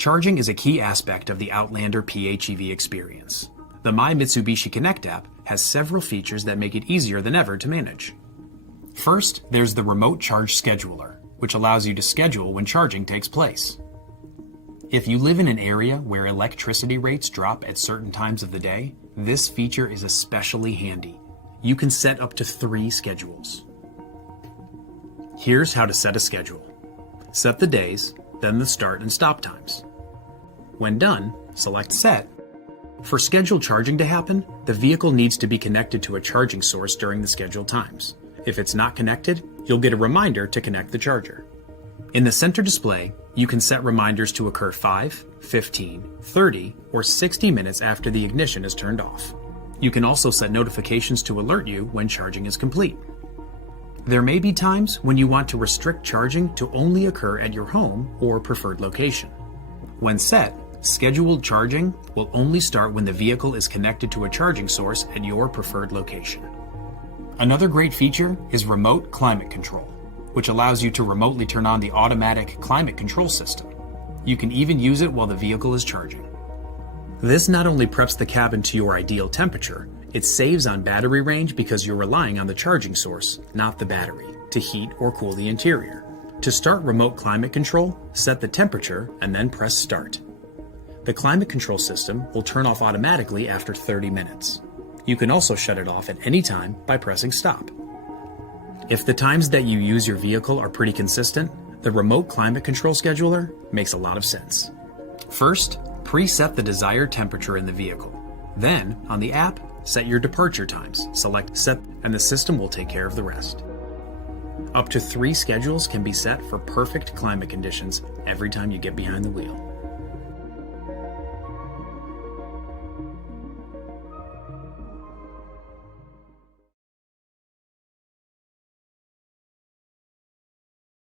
Charging is a key aspect of the Outlander PHEV experience. The My Mitsubishi Connect app has several features that make it easier than ever to manage. First, there's the remote charge scheduler, which allows you to schedule when charging takes place. If you live in an area where electricity rates drop at certain times of the day, this feature is especially handy. You can set up to 3 schedules. Here's how to set a schedule. Set the days, then the start and stop times. When done, select Set. For scheduled charging to happen, the vehicle needs to be connected to a charging source during the scheduled times. If it's not connected, you'll get a reminder to connect the charger. In the center display, you can set reminders to occur 5, 15, 30, or 60 minutes after the ignition is turned off. You can also set notifications to alert you when charging is complete. There may be times when you want to restrict charging to only occur at your home or preferred location. When set, scheduled charging will only start when the vehicle is connected to a charging source at your preferred location. Another great feature is remote climate control, which allows you to remotely turn on the automatic climate control system. You can even use it while the vehicle is charging. This not only preps the cabin to your ideal temperature, it saves on battery range because you're relying on the charging source, not the battery, to heat or cool the interior. To start remote climate control, set the temperature and then press Start. The climate control system will turn off automatically after 30 minutes. You can also shut it off at any time by pressing Stop. If the times that you use your vehicle are pretty consistent, the remote climate control scheduler makes a lot of sense. First, preset the desired temperature in the vehicle. Then, on the app, set your departure times, select Set, and the system will take care of the rest. Up to 3 schedules can be set for perfect climate conditions every time you get behind the wheel.